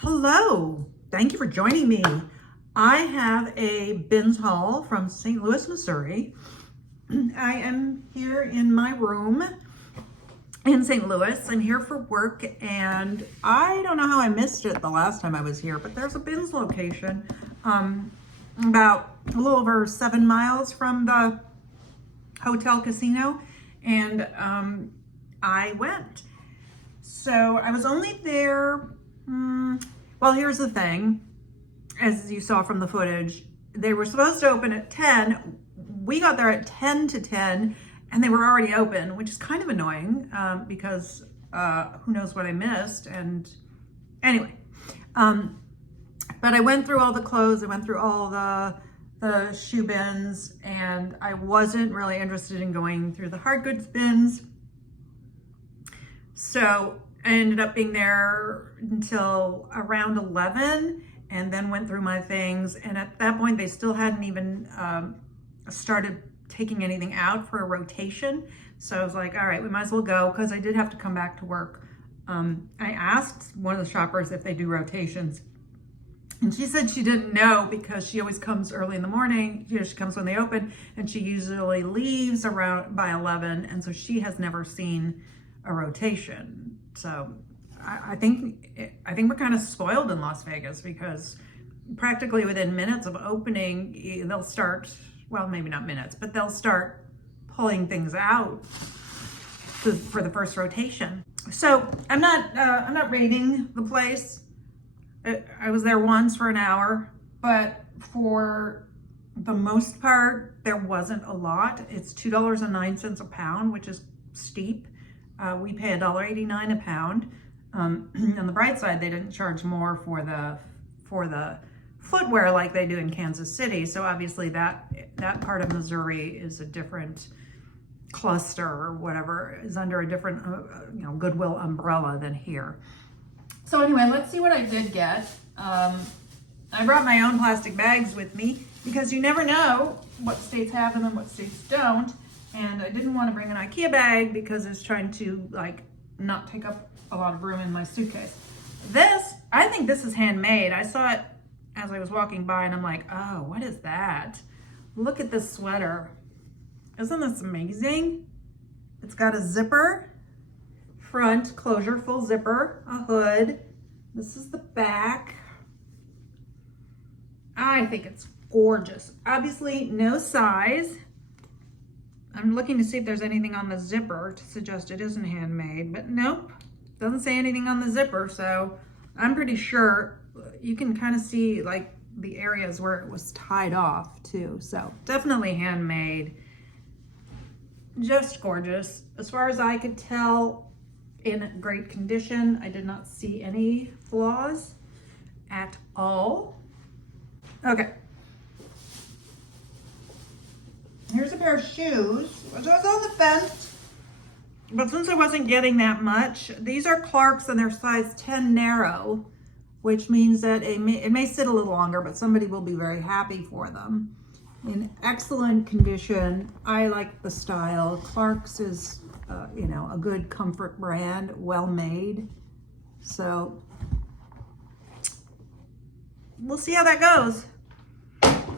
Hello, thank you for joining me. I have a bins haul from St. Louis, Missouri. I am here in my room in St. Louis. I'm here for work and I don't know how I missed it the last time I was here, but there's a bins location about a little over 7 miles from the hotel casino, and I went. So I was only there. Well, here's the thing. As you saw from the footage, they were supposed to open at 10. We got there at 10 to 10 and they were already open, which is kind of annoying because who knows what I missed. And anyway, but I went through all the clothes. I went through all the shoe bins, and I wasn't really interested in going through the hard goods bins. So I ended up being there until around 11 and then went through my things. And at that point, they still hadn't even started taking anything out for a rotation. So I was like, all right, we might as well go, because I did have to come back to work. I asked one of the shoppers if they do rotations, and she said she didn't know because she always comes early in the morning. You know, she comes when they open, and she usually leaves around by 11. And so she has never seen a rotation. So I think we're kind of spoiled in Las Vegas, because practically within minutes of opening, they'll start, well, maybe not minutes, but they'll start pulling things out for the first rotation. So I'm not rating the place. I was there once for an hour, but for the most part, there wasn't a lot. It's $2.09 a pound, which is steep. We pay $1.89 a pound. On the bright side, they didn't charge more for the footwear like they do in Kansas City. So obviously that part of Missouri is a different cluster, or whatever, is under a different Goodwill umbrella than here. So anyway, let's see what I did get. I brought my own plastic bags with me, because you never know what states have them and what states don't. And I didn't want to bring an IKEA bag because it's trying to not take up a lot of room in my suitcase. I think this is handmade. I saw it as I was walking by and I'm like, oh, what is that? Look at this sweater. Isn't this amazing? It's got a zipper, front closure, full zipper, a hood. This is the back. I think it's gorgeous. Obviously no size. I'm looking to see if there's anything on the zipper to suggest it isn't handmade, but nope, doesn't say anything on the zipper. So I'm pretty sure you can kind of see the areas where it was tied off too. So definitely handmade. Just gorgeous. As far as I could tell, in great condition. I did not see any flaws at all. Okay. Here's a pair of shoes, which I was on the fence, but since I wasn't getting that much, these are Clark's and they're size 10 narrow, which means that it may sit a little longer, but somebody will be very happy for them. In excellent condition. I like the style. Clark's is, a good comfort brand, well made. So we'll see how that goes.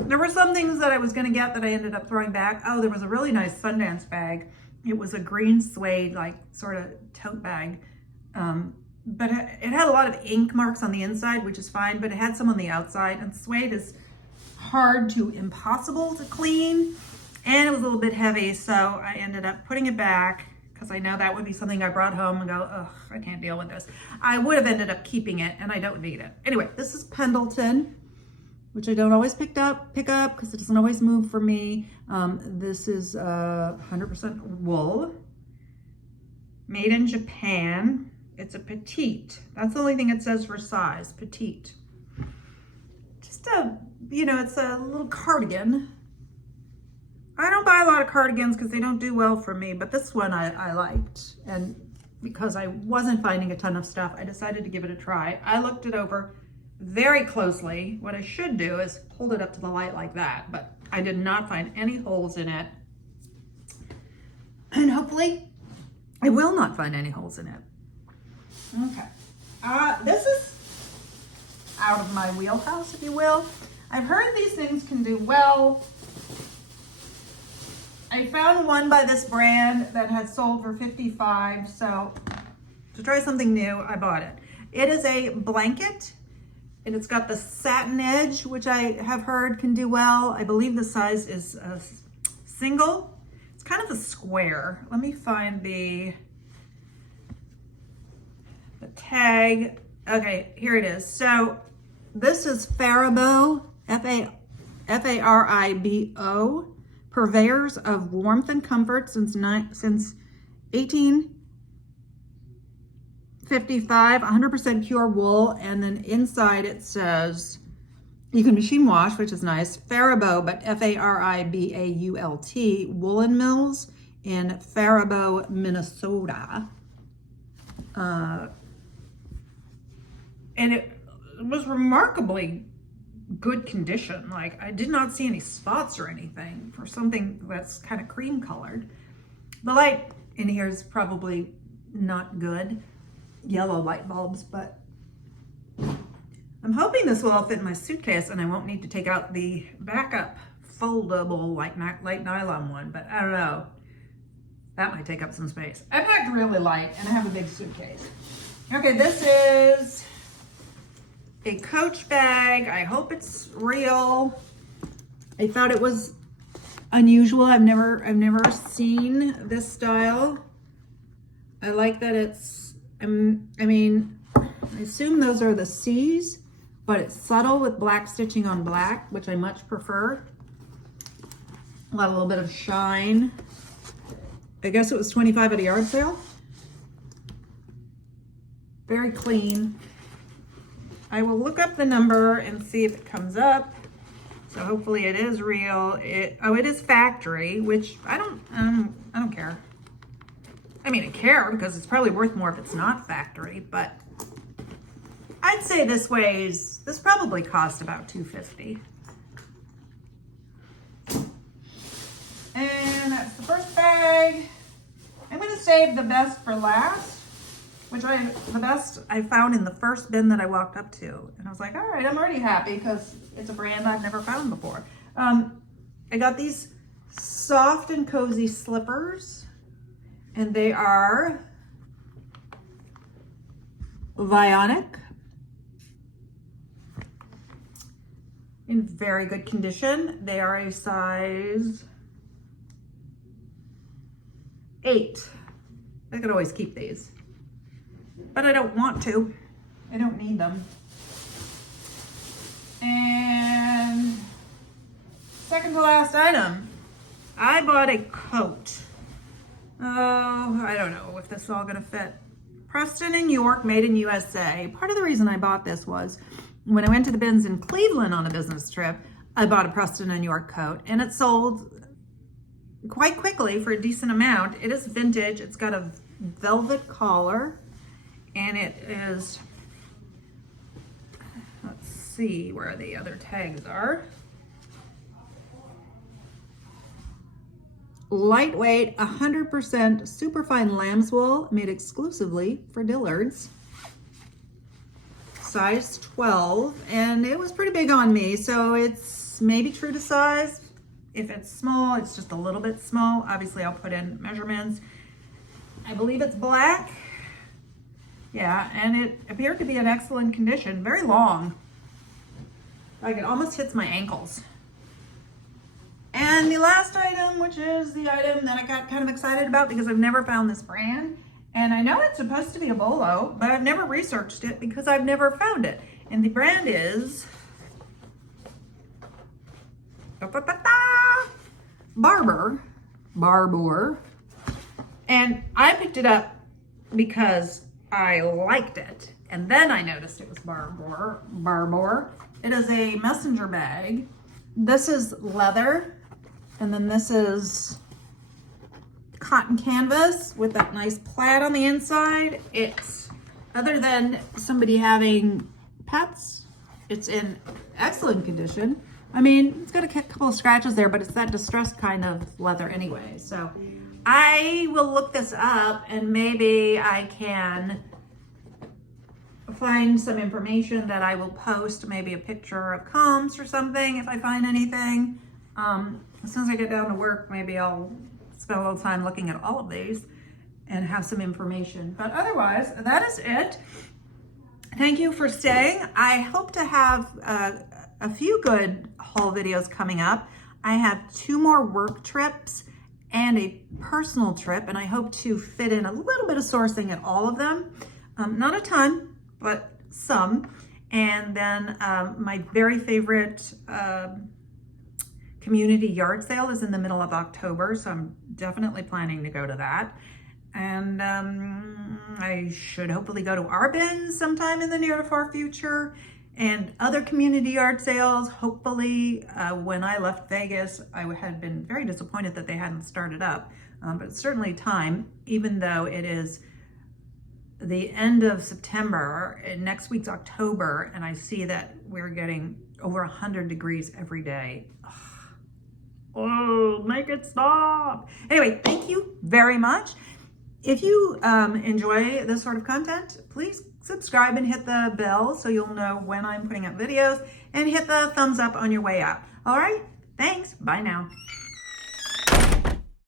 There were some things that I was going to get that I ended up throwing back. Oh, there was a really nice Sundance bag. It was a green suede, sort of tote bag. But it had a lot of ink marks on the inside, which is fine, but it had some on the outside. And suede is hard to impossible to clean. And it was a little bit heavy, so I ended up putting it back, because I know that would be something I brought home and go, ugh, I can't deal with this. I would have ended up keeping it, and I don't need it. Anyway, this is Pendleton, which I don't always pick up because it doesn't always move for me. This is 100% wool, made in Japan. It's a petite. That's the only thing it says for size, petite. Just it's a little cardigan. I don't buy a lot of cardigans because they don't do well for me, but this one I liked. And because I wasn't finding a ton of stuff, I decided to give it a try. I looked it over very closely. What I should do is hold it up to the light like that, but I did not find any holes in it. And hopefully I will not find any holes in it. Okay. This is out of my wheelhouse, if you will. I've heard these things can do well. I found one by this brand that had sold for $55, so to try something new, I bought it. It is a blanket, and it's got the satin edge, which I have heard can do well. I believe the size is a single. It's kind of a square. Let me find the tag. Okay, here it is. So this is Faribo, F-A-R-I-B-O, purveyors of warmth and comfort since 1855, 100% pure wool. And then inside it says, you can machine wash, which is nice. Faribault, but F-A-R-I-B-A-U-L-T, Woolen Mills in Faribault, Minnesota. And it was remarkably good condition. Like, I did not see any spots or anything for something that's kind of cream colored. The light in here is probably not good. Yellow light bulbs, but I'm hoping this will all fit in my suitcase and I won't need to take out the backup foldable light nylon one, but I don't know. That might take up some space. I packed really light and I have a big suitcase. Okay, this is a Coach bag. I hope it's real. I thought it was unusual. I've never seen this style. I like that it's, I mean, I assume those are the C's, but it's subtle with black stitching on black, which I much prefer. A little bit of shine. I guess it was 25 at a yard sale. Very clean. I will look up the number and see if it comes up. So hopefully it is real. It is factory, which I don't care. I mean, I care because it's probably worth more if it's not factory, but I'd say this probably cost about $2.50. And that's the first bag. I'm gonna save the best for last. The best I found in the first bin that I walked up to. And I was like, all right, I'm already happy because it's a brand I've never found before. I got these soft and cozy slippers, and they are Vionic, in very good condition. They are a size 8. I could always keep these, but I don't want to. I don't need them. And second to last item, I bought a coat. Oh, I don't know if this is all gonna fit. Preston and York, made in USA. Part of the reason I bought this was when I went to the bins in Cleveland on a business trip, I bought a Preston and York coat, and it sold quite quickly for a decent amount. It is vintage. It's got a velvet collar, and it is, let's see where the other tags are. Lightweight, 100% superfine lamb's wool, made exclusively for Dillard's. Size 12, and it was pretty big on me, so it's maybe true to size. If it's small, it's just a little bit small. Obviously, I'll put in measurements. I believe it's black. Yeah, and it appeared to be in excellent condition. Very long. Like, it almost hits my ankles. And the last item, which is the item that I got kind of excited about because I've never found this brand. And I know it's supposed to be a bolo, but I've never researched it because I've never found it. And the brand is Barbour. And I picked it up because I liked it. And then I noticed it was Barbour. It is a messenger bag. This is leather. And then this is cotton canvas with that nice plaid on the inside. It's, other than somebody having pets, it's in excellent condition. I mean, it's got a couple of scratches there, but it's that distressed kind of leather anyway. So I will look this up and maybe I can find some information that I will post, maybe a picture of comps or something if I find anything. As soon as I get down to work, maybe I'll spend a little time looking at all of these and have some information. But otherwise, that is it. Thank you for staying. I hope to have a few good haul videos coming up. I have 2 more work trips and a personal trip, and I hope to fit in a little bit of sourcing at all of them. Not a ton, but some. And then my very favorite community yard sale is in the middle of October, so I'm definitely planning to go to that. And I should hopefully go to Arbin sometime in the near to far future, and other community yard sales. Hopefully, when I left Vegas, I had been very disappointed that they hadn't started up, but it's certainly time, even though it is the end of September, and next week's October, and I see that we're getting over 100 degrees every day. Oh, make it stop. Anyway, thank you very much. If you enjoy this sort of content, please subscribe and hit the bell so you'll know when I'm putting up videos, and hit the thumbs up on your way out. All right, thanks. Bye now.